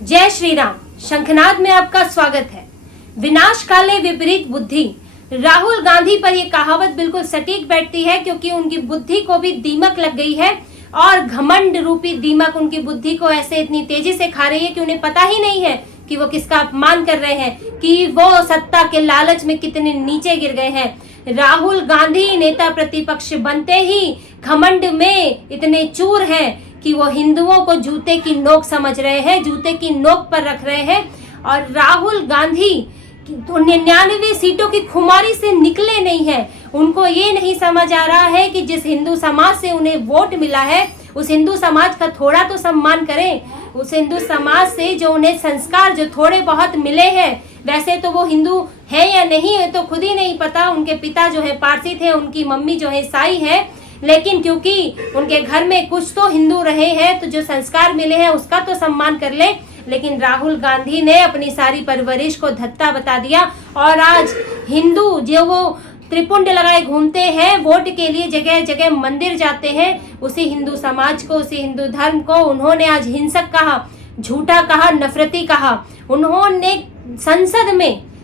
जय श्री राम। शंखनाद में आपका स्वागत है। विनाश काले विपरीत बुद्धि। राहुल गांधी पर यह कहावत बिल्कुल सटीक बैठती है, क्योंकि उनकी बुद्धि को भी दीमक लग गई है और घमंड रूपी दीमक उनकी बुद्धि को ऐसे इतनी तेजी से खा रही है कि उन्हें पता ही नहीं है कि वो किसका अपमान कर रहे हैं, कि वो सत्ता के लालच में कितने नीचे गिर गए हैं। राहुल गांधी नेता प्रतिपक्ष बनते ही घमंड में इतने चूर हैं कि वो हिंदुओं को जूते की नोक समझ रहे हैं, जूते की नोक पर रख रहे हैं। और राहुल गांधी 99 सीटों की खुमारी से निकले नहीं है। उनको ये नहीं समझ आ रहा है कि जिस हिंदू समाज से उन्हें वोट मिला है, उस हिंदू समाज का थोड़ा तो सम्मान करें। उस हिंदू समाज से जो उन्हें संस्कार जो थोड़े बहुत मिले हैं, वैसे तो वो हिंदू है या नहीं है तो खुद ही नहीं पता। उनके पिता जो है पारसी थे, उनकी मम्मी जो है ईसाई है, लेकिन क्योंकि उनके घर में कुछ तो हिंदू रहे हैं, तो जो संस्कार मिले हैं उसका तो सम्मान कर ले। लेकिन राहुल गांधी ने अपनी सारी परवरिश को धत्ता बता दिया और आज हिंदू जो वो त्रिपुंड लगाए घूमते हैं, वोट के लिए जगह जगह मंदिर जाते हैं, उसी हिंदू समाज को, उसी हिंदू धर्म को उन्होंने आज हिंसक कहा, झूठा कहा, नफरती कहा। उन्होंने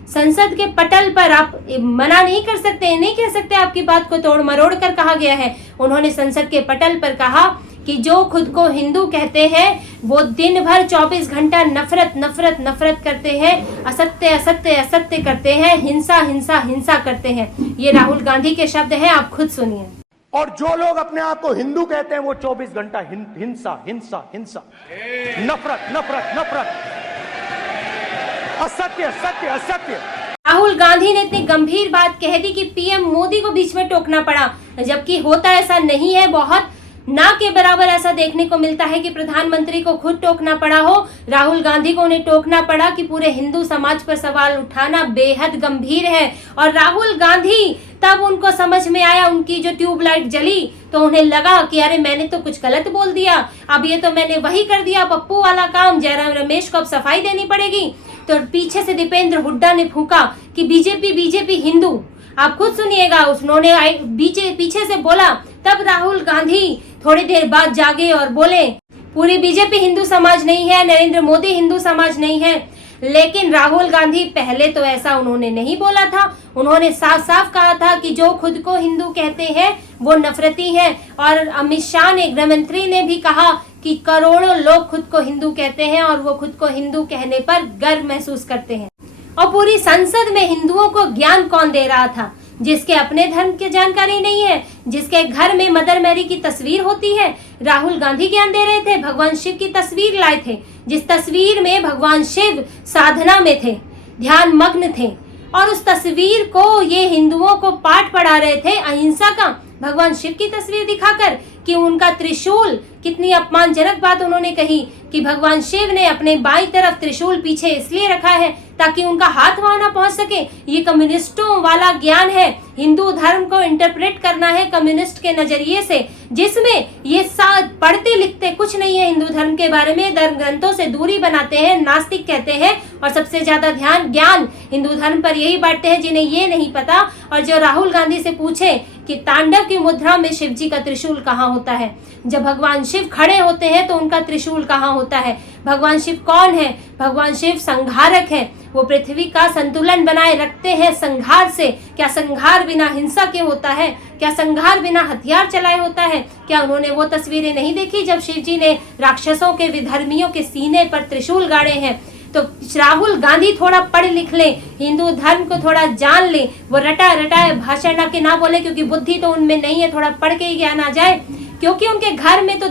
संसद के पटल पर, आप मना नहीं कर सकते, नहीं कह सकते, आपकी बात को तोड़ मरोड़ कर कहा गया है। उन्होंने संसद के पटल पर कहा कि जो खुद को हिंदू कहते हैं वो दिन भर 24 घंटा नफरत नफरत नफरत करते हैं, असत्य असत्य असत्य करते हैं, हिंसा हिंसा हिंसा करते हैं। ये राहुल गांधी के शब्द हैं, आप खुद सुनिए। और जो लोग अपने आप को हिंदू कहते हैं वो 24 घंटा हिंसा हिंसा हिंसा, नफरत नफरत नफरत, असत्य सत्य असत्य। राहुल गांधी ने इतनी गंभीर बात कह दी कि पीएम मोदी को बीच में टोकना पड़ा, जबकि होता ऐसा नहीं है। बहुत ना के बराबर ऐसा देखने को मिलता है कि प्रधानमंत्री को खुद टोकना पड़ा हो, राहुल गांधी को उन्हें टोकना पड़ा कि पूरे हिंदू समाज पर सवाल उठाना बेहद गंभीर है। और राहुल गांधी तब उनको समझ में आया, उनकी जो ट्यूबलाइट जली तो उन्हें लगा कि अरे मैंने तो कुछ गलत बोल दिया, अब ये तो मैंने वही कर दिया पप्पू वाला काम, जयराम रमेश को अब सफाई देनी पड़ेगी। तो पीछे से दीपेंद्र हुड्डा ने फूंका कि बीजेपी बीजेपी हिंदू। आप खुद सुनिएगा, उन्होंने पीछे से बोला। तब राहुल गांधी थोड़ी देर बाद जागे और बोले पूरी बीजेपी हिंदू समाज नहीं है, नरेंद्र मोदी हिंदू समाज नहीं है। लेकिन राहुल गांधी पहले तो ऐसा उन्होंने नहीं बोला था। उन्होंने साफ साफ कहा था कि जो खुद को हिंदू कहते हैं वो नफरती हैं। और अमित शाह ने, गृह मंत्री ने भी कहा कि करोड़ों लोग खुद को हिंदू कहते हैं और वो खुद को हिंदू कहने पर गर्व महसूस करते हैं। और पूरी संसद में हिंदुओं को ज्ञान कौन दे रहा था? जिसके अपने धर्म की जानकारी नहीं है, जिसके घर में मदर मैरी की तस्वीर होती है, राहुल गांधी ज्ञान दे रहे थे। भगवान शिव की तस्वीर लाए थे, जिस तस्वीर में भगवान शिव साधना में थे, ध्यान मग्न थे, और उस तस्वीर को ये हिंदुओं को पाठ पढ़ा रहे थे अहिंसा का। भगवान शिव की तस्वीर दिखाकर कि उनका त्रिशूल, कितनी अपमानजनक बात उन्होंने कही कि भगवान शिव ने अपने बाईं तरफ त्रिशूल पीछे इसलिए रखा है ताकि उनका हाथ वहां ना पहुंच सके। ये कम्युनिस्टों वाला ज्ञान है, हिंदू धर्म को इंटरप्रेट करना है कम्युनिस्ट के नजरिए से, जिसमें ये पढ़ते लिखते कुछ नहीं है हिंदू धर्म के बारे में, धर्म ग्रंथों से दूरी बनाते हैं, नास्तिक कहते हैं, और सबसे ज्यादा ज्ञान हिंदू धर्म पर यही बांटते हैं जिन्हें ये नहीं पता। और जो राहुल गांधी से पूछे कि तांडव की मुद्रा में शिव जी का त्रिशूल कहाँ होता है, जब भगवान शिव खड़े होते हैं तो उनका त्रिशूल कहाँ होता है? भगवान शिव कौन है? भगवान शिव संहारक है, वो पृथ्वी का संतुलन बनाए रखते हैं संहार से। क्या संहार बिना हिंसा के होता है? क्या संहार बिना हथियार चलाए होता है? क्या उन्होंने वो तस्वीरें नहीं देखी जब शिव जी ने राक्षसों के, विधर्मियों के सीने पर त्रिशूल गाड़े हैं? तो राहुल गांधी थोड़ा पढ़ लिख ले, हिंदू धर्म को थोड़ा जान ले, वो रटा रटाए भाषण ना के ना बोले, क्योंकि बुद्धि तो उनमें नहीं है, थोड़ा पढ़ के ही ज्ञान आ जाए। क्योंकि उनके घर में तो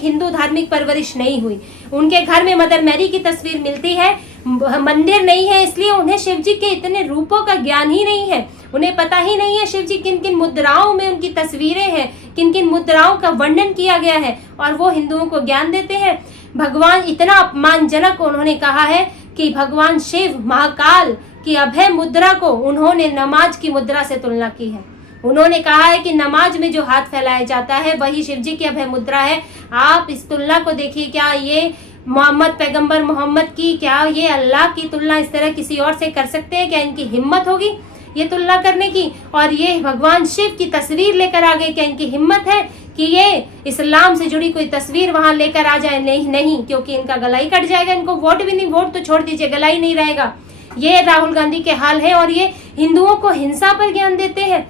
हिंदू धार्मिक परवरिश नहीं हुई। उनके घर में मदर मैरी की तस्वीर मिलती है, मंदिर नहीं है, इसलिए उन्हें शिव जी के इतने रूपों का ज्ञान ही नहीं है। उन्हें पता ही नहीं है शिव जी किन किन मुद्राओं में उनकी तस्वीरें हैं, किन किन मुद्राओं का वर्णन किया गया है, और वो हिंदुओं को ज्ञान देते हैं। भगवान, इतना अपमानजनक उन्होंने कहा है कि भगवान शिव महाकाल की अभय मुद्रा को उन्होंने नमाज की मुद्रा से तुलना की है। उन्होंने कहा है कि नमाज में जो हाथ फैलाया जाता है वही शिव जी की अभय मुद्रा है। आप इस तुलना को देखिए, क्या ये मोहम्मद, पैगंबर मोहम्मद की, क्या ये अल्लाह की तुलना इस तरह किसी और से कर सकते हैं? क्या इनकी हिम्मत होगी ये तुलना करने की? और ये भगवान शिव की तस्वीर लेकर आ गए, क्या इनकी हिम्मत है कि ये इस्लाम से जुड़ी कोई तस्वीर वहां लेकर आ जाए। नहीं, क्योंकि इनका गला ही कट जाएगा, इनको वोट भी नहीं, वोट तो छोड़ दीजिए, गला ही नहीं रहेगा। ये राहुल गांधी के हाल है और ये हिंदुओं को हिंसा पर ज्ञान देते हैं।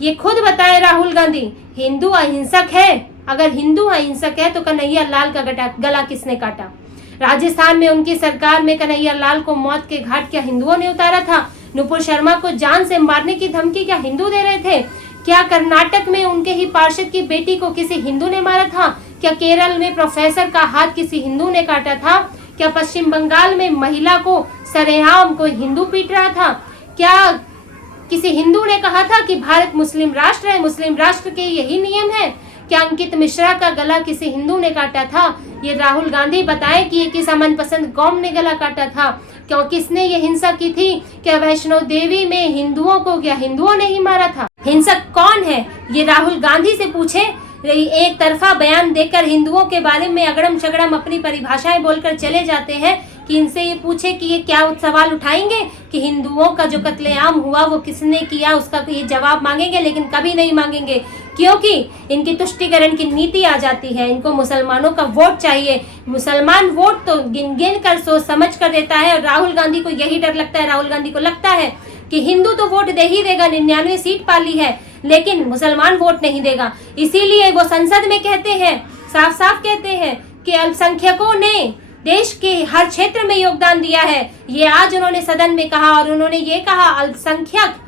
ये खुद बताए राहुल गांधी, हिंदू अहिंसक है। अगर हिंदू अहिंसक है तो कन्हैया लाल का गला किसने काटा? राजस्थान में उनकी सरकार में कन्हैया लाल को मौत के घाट क्या हिंदुओं ने उतारा था? नुपुर शर्मा को जान से मारने की धमकी क्या हिंदू दे रहे थे? क्या कर्नाटक में उनके ही पार्षद की बेटी को किसी हिंदू ने मारा था? क्या केरल में प्रोफेसर का हाथ किसी हिंदू ने काटा था? क्या पश्चिम बंगाल में महिला को सरेआम कोई हिंदू पीट रहा था? क्या किसी हिंदू ने कहा था कि भारत मुस्लिम राष्ट्र है, मुस्लिम राष्ट्र के यही नियम है? क्या अंकित मिश्रा का गला किसी हिंदू ने काटा था? ये राहुल गांधी बताए कि ये किस अमन पसंद कौम ने गला काटा था? क्यों किसने ये हिंसा की थी? क्या वैष्णो देवी में हिंदुओं को क्या हिंदुओं ने ही मारा था? हिंसक कौन है ये राहुल गांधी से पूछे। एक तरफा बयान देकर हिंदुओं के बारे में अगड़म शगड़म अपनी परिभाषाएं बोलकर चले जाते हैं कि इनसे ये पूछे कि ये क्या सवाल उठाएंगे कि हिंदुओं का जो कत्लेआम हुआ वो किसने किया, उसका ये जवाब मांगेंगे, लेकिन कभी नहीं मांगेंगे क्योंकि इनकी तुष्टीकरण की नीति आ जाती है। इनको मुसलमानों का वोट चाहिए। मुसलमान वोट तो गिन गिन कर सोच समझ कर देता है और राहुल गांधी को यही डर लगता है। राहुल गांधी को लगता है कि हिंदू तो वोट दे ही देगा, 99 सीट पाली है, लेकिन मुसलमान वोट नहीं देगा। इसीलिए वो संसद में कहते हैं, साफ साफ कहते हैं कि अल्पसंख्यकों ने देश के हर क्षेत्र में योगदान दिया है। ये आज उन्होंने सदन में कहा और उन्होंने ये कहा अल्पसंख्यक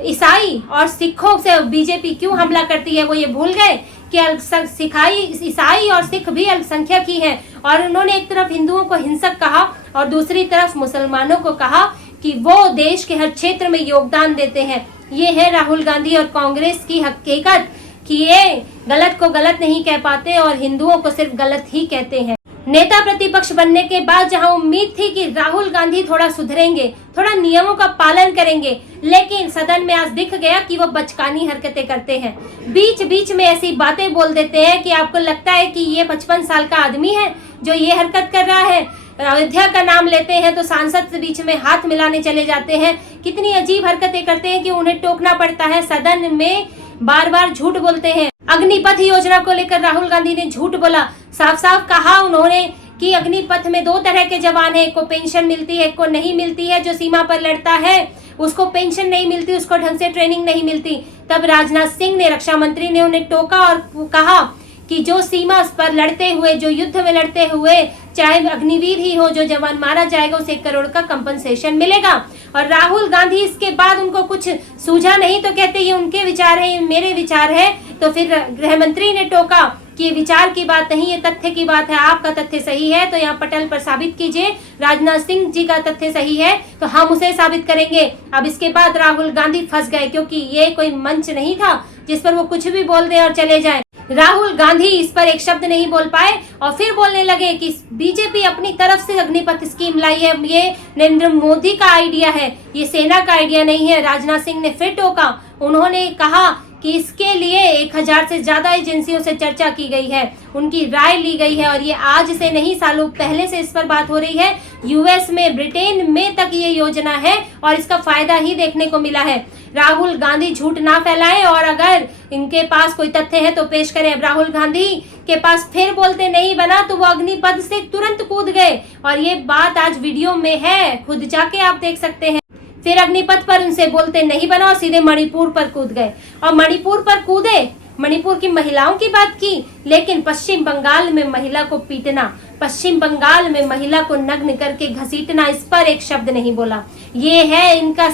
ईसाई और सिखों से बीजेपी क्यों हमला करती है। वो ये भूल गए कि ईसाई और सिख भी अल्पसंख्यक ही हैं। और उन्होंने एक तरफ हिंदुओं को हिंसक कहा और दूसरी तरफ मुसलमानों को कहा कि वो देश के हर क्षेत्र में योगदान देते हैं। ये है राहुल गांधी और कांग्रेस की हकीकत कि ये गलत को गलत नहीं कह पाते और हिंदुओं को सिर्फ गलत ही कहते हैं। नेता प्रतिपक्ष बनने के बाद जहां उम्मीद थी कि राहुल गांधी थोड़ा सुधरेंगे, थोड़ा नियमों का पालन करेंगे, लेकिन सदन में आज दिख गया कि वो बचकानी हरकतें करते हैं। बीच बीच में ऐसी बातें बोल देते हैं कि आपको लगता है कि ये 55 साल का आदमी है जो ये हरकत कर रहा है। अयोध्या का नाम लेते हैं तो सांसद से बीच में हाथ मिलाने चले जाते हैं। कितनी अजीब हरकतें करते हैं कि उन्हें टोकना पड़ता है। सदन में बार बार झूठ बोलते हैं। अग्निपथ योजना को लेकर राहुल गांधी ने झूठ बोला। साफ साफ कहा उन्होंने कि अग्निपथ में 2 तरह के जवान है, एक को पेंशन मिलती है, एक को नहीं मिलती है। जो सीमा पर लड़ता है उसको पेंशन नहीं मिलती, उसको ढंग से ट्रेनिंग नहीं मिलती। तब राजनाथ सिंह ने, रक्षा मंत्री ने उन्हें टोका और कहा कि जो सीमा पर लड़ते हुए, जो युद्ध में लड़ते हुए, चाहे अग्निवीर ही हो, जो जवान मारा जाएगा उसे 1 करोड़ का कंपनसेशन मिलेगा। और राहुल गांधी इसके बाद उनको कुछ सूझा नहीं तो कहते ये उनके विचार है, ये मेरे विचार है। तो फिर गृह मंत्री ने टोका कि ये विचार की बात नहीं, ये तथ्य की बात है। आपका तथ्य सही है तो यहाँ पटल पर साबित कीजिए। राजनाथ सिंह जी का तथ्य सही है तो हम उसे साबित करेंगे। अब इसके बाद राहुल गांधी फंस गए क्योंकि ये कोई मंच नहीं था जिस पर वो कुछ भी बोल दें और चले जाएं। राहुल गांधी इस पर एक शब्द नहीं बोल पाए और फिर बोलने लगे कि बीजेपी अपनी तरफ से अग्निपथ स्कीम लाई है, ये नरेंद्र मोदी का आइडिया है, ये सेना का आइडिया नहीं है। राजनाथ सिंह ने फिर टोका। उन्होंने कहा कि इसके लिए 1000 से ज्यादा एजेंसियों से चर्चा की गई है, उनकी राय ली गई है और ये आज से नहीं, सालों पहले से इस पर बात हो रही है। यूएस में, ब्रिटेन में तक ये योजना है और इसका फायदा ही देखने को मिला है। राहुल गांधी झूठ ना फैलाएं और अगर इनके पास कोई तथ्य है तो पेश करें। अब राहुल गांधी के पास फिर बोलते नहीं बना तो वो अग्निपथ से तुरंत कूद गए और ये बात आज वीडियो में है, खुद जाके आप देख सकते हैं। फिर अग्निपथ पर उनसे बोलते नहीं बना और सीधे मणिपुर पर कूद गए और मणिपुर पर कूदे, मणिपुर की महिलाओं की बात की, लेकिन पश्चिम बंगाल में महिला को पीटना, पश्चिम बंगाल में महिला को नग्न करके घसीटना, इस पर एक शब्द नहीं बोला। ये है इनका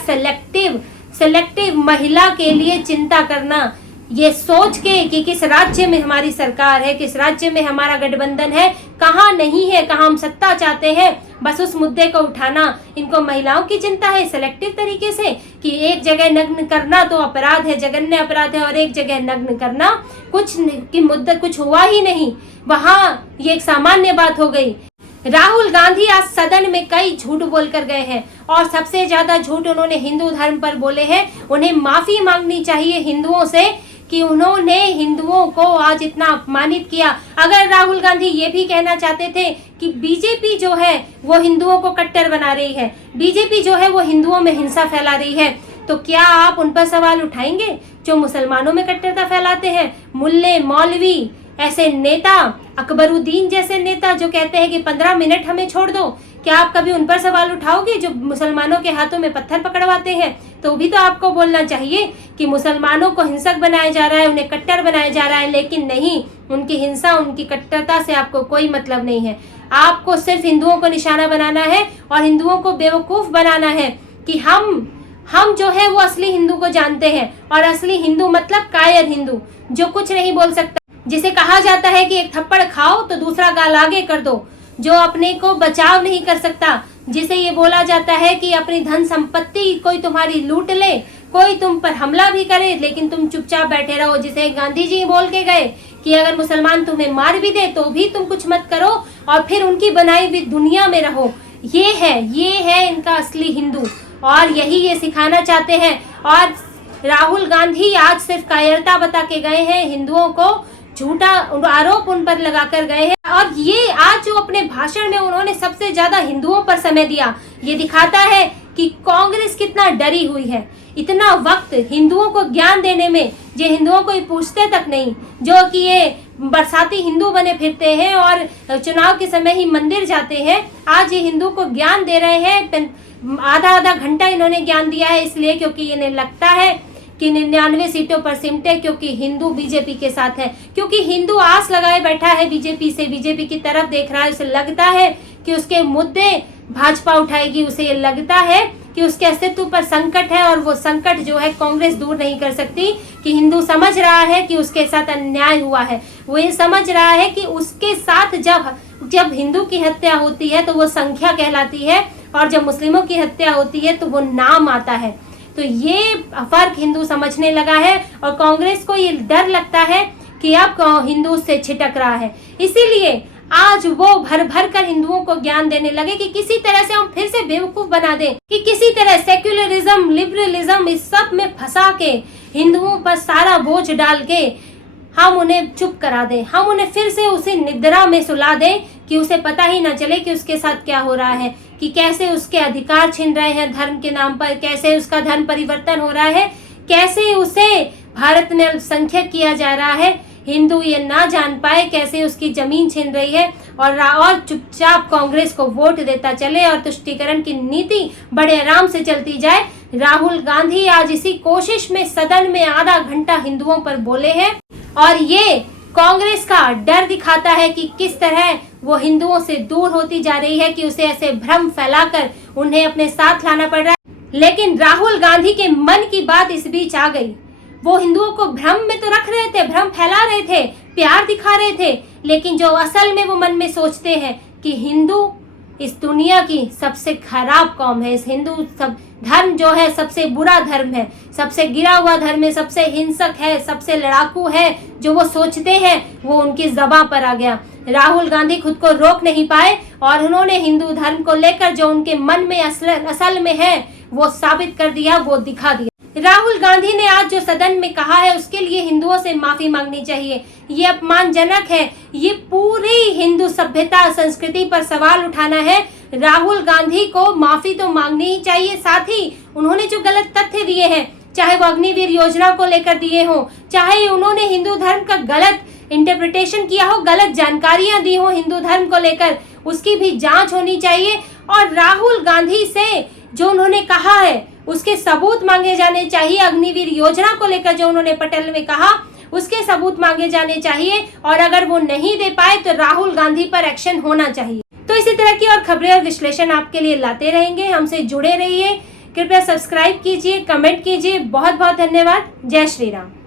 सेलेक्टिव महिला के लिए चिंता करना, ये सोच के कि किस राज्य में हमारी सरकार है, किस राज्य में हमारा गठबंधन है, कहाँ नहीं है, कहाँ हम सत्ता चाहते हैं, बस उस मुद्दे को उठाना। इनको महिलाओं की चिंता है सेलेक्टिव तरीके से कि एक जगह नग्न करना तो अपराध है, जघन्य अपराध है, और एक जगह नग्न करना कुछ की मुद्दत कुछ हुआ ही नहीं, वहाँ ये एक सामान्य बात हो गई। राहुल गांधी आज सदन में कई झूठ बोलकर गए हैं और सबसे ज्यादा झूठ उन्होंने हिंदू धर्म पर बोले हैं। उन्हें माफी मांगनी चाहिए हिंदुओं से कि उन्होंने हिंदुओं को आज इतना अपमानित किया। अगर राहुल गांधी ये भी कहना चाहते थे कि बीजेपी जो है वो हिंदुओं को कट्टर बना रही है, बीजेपी जो है वो हिंदुओं में हिंसा फैला रही है, तो क्या आप उन पर सवाल उठाएंगे जो मुसलमानों में कट्टरता फैलाते हैं? मुल्ले मौलवी, ऐसे नेता, अकबरुद्दीन जैसे नेता जो कहते हैं कि 15 मिनट हमें छोड़ दो, क्या आप कभी उन पर सवाल उठाओगे जो मुसलमानों के हाथों में पत्थर पकड़वाते हैं? तो भी तो आपको बोलना चाहिए कि मुसलमानों को हिंसक बनाया जा रहा है, उन्हें कट्टर बनाया जा रहा है, लेकिन नहीं, उनकी हिंसा, उनकी कट्टरता से आपको कोई मतलब नहीं है। आपको सिर्फ हिंदुओं को निशाना बनाना है और हिंदुओं को बेवकूफ बनाना है कि हम जो है वो असली हिंदू को जानते हैं, और असली हिंदू मतलब कायर हिंदू, जो कुछ नहीं बोल सकता, जिसे कहा जाता है कि एक थप्पड़ खाओ तो दूसरा गाल आगे कर दो, जो अपने को बचाव नहीं कर सकता, जिसे ये बोला जाता है कि अपनी धन संपत्ति कोई तुम्हारी लूट ले, कोई तुम पर हमला भी करे लेकिन तुम चुपचाप बैठे रहो, जिसे गांधी जी बोल के गए कि अगर मुसलमान तुम्हें मार भी दे तो भी तुम कुछ मत करो और फिर उनकी बनाई हुई दुनिया में रहो। ये है इनका असली हिंदू, और यही ये सिखाना चाहते हैं। और राहुल गांधी आज सिर्फ कायरता बता के गए हैं, हिंदुओं को झूठा आरोप उन पर लगाकर गए हैं, और ये आज जो अपने भाषण में उन्होंने सबसे ज्यादा हिंदुओं पर समय दिया, ये दिखाता है कि कांग्रेस कितना डरी हुई है। इतना वक्त हिंदुओं को ज्ञान देने में, जो हिंदुओं को पूछते तक नहीं, जो कि ये बरसाती हिंदू बने फिरते हैं और चुनाव के समय ही मंदिर जाते हैं, आज ये हिंदू को ज्ञान दे रहे हैं। आधा घंटा इन्होंने ज्ञान दिया है, इसलिए क्योंकि इन्हें लगता है कि 99 सीटों पर सिमटे, क्योंकि हिंदू बीजेपी के साथ है, क्योंकि हिंदू आस लगाए बैठा है बीजेपी से, बीजेपी की तरफ देख रहा है। उसे लगता है कि उसके मुद्दे भाजपा उठाएगी, उसे ये लगता है कि उसके अस्तित्व पर संकट है, और वो संकट जो है कांग्रेस दूर नहीं कर सकती। कि हिंदू समझ रहा है कि उसके साथ अन्याय हुआ है, वो ये समझ रहा है कि उसके साथ जब हिंदू की हत्या होती है तो वो संख्या कहलाती है, और जब मुस्लिमों की हत्या होती है तो वो नाम आता है। तो ये फर्क हिंदू समझने लगा है, और कांग्रेस को ये डर लगता है कि अब हिंदू से छिटक रहा है, इसीलिए आज वो भर भर कर हिंदुओं को ज्ञान देने लगे कि किसी तरह से हम फिर से बेवकूफ बना दें, कि किसी तरह सेक्युलरिज्म, लिबरलिज्म, इस सब में फंसा के हिंदुओं पर सारा बोझ डाल के हम उन्हें चुप करा दें, हम उन्हें फिर से उसी निद्रा में सुला दें कि उसे पता ही ना चले कि उसके साथ क्या हो रहा है, कि कैसे उसके अधिकार छिन रहे हैं धर्म के नाम पर, कैसे उसका धर्म परिवर्तन हो रहा है, कैसे उसे भारत में अल्पसंख्यक किया जा रहा है। हिंदू ये ना जान पाए कैसे उसकी जमीन छिन रही है, और चुपचाप कांग्रेस को वोट देता चले और तुष्टीकरण की नीति बड़े आराम से चलती जाए। राहुल गांधी आज इसी कोशिश में सदन में आधा घंटा हिंदुओं पर बोले हैं, और ये कांग्रेस का डर दिखाता है कि किस तरह वो हिंदुओं से दूर होती जा रही है, कि उसे ऐसे भ्रम फैलाकर उन्हें अपने साथ लाना पड़ रहा है। लेकिन राहुल गांधी के मन की बात इस बीच आ गई। वो हिंदुओं को भ्रम में तो रख रहे थे, भ्रम फैला रहे थे, प्यार दिखा रहे थे, लेकिन जो असल में वो मन में सोचते हैं कि हिंदू इस दुनिया की सबसे खराब कौम है, इस हिंदू सब धर्म जो है सबसे बुरा धर्म है, सबसे गिरा हुआ धर्म है, सबसे हिंसक है, सबसे लड़ाकू है, जो वो सोचते हैं वो उनकी ज़बां पर आ गया। राहुल गांधी खुद को रोक नहीं पाए, और उन्होंने हिंदू धर्म को लेकर जो उनके मन में असल में है वो साबित कर दिया, वो दिखा दिया। राहुल गांधी ने आज जो सदन में कहा है उसके लिए हिंदुओं से माफी मांगनी चाहिए। ये अपमानजनक है, ये पूरी हिंदू सभ्यता संस्कृति पर सवाल उठाना है। राहुल गांधी को माफी तो मांगनी ही चाहिए, साथ ही उन्होंने जो गलत तथ्य दिए हैं, चाहे वो अग्निवीर योजना को लेकर दिए हो, चाहे उन्होंने हिंदू धर्म का गलत इंटरप्रिटेशन किया हो, गलत जानकारियां दी हो हिंदू धर्म को लेकर, उसकी भी जांच होनी चाहिए। और राहुल गांधी से जो उन्होंने कहा है उसके सबूत मांगे जाने चाहिए। अग्निवीर योजना को लेकर जो उन्होंने पटेल में कहा उसके सबूत मांगे जाने चाहिए, और अगर वो नहीं दे पाए तो राहुल गांधी पर एक्शन होना चाहिए। तो इसी तरह की और खबरें और विश्लेषण आपके लिए लाते रहेंगे, हमसे जुड़े रहिए। कृपया सब्सक्राइब कीजिए, कमेंट कीजिए। बहुत बहुत धन्यवाद। जय श्री राम।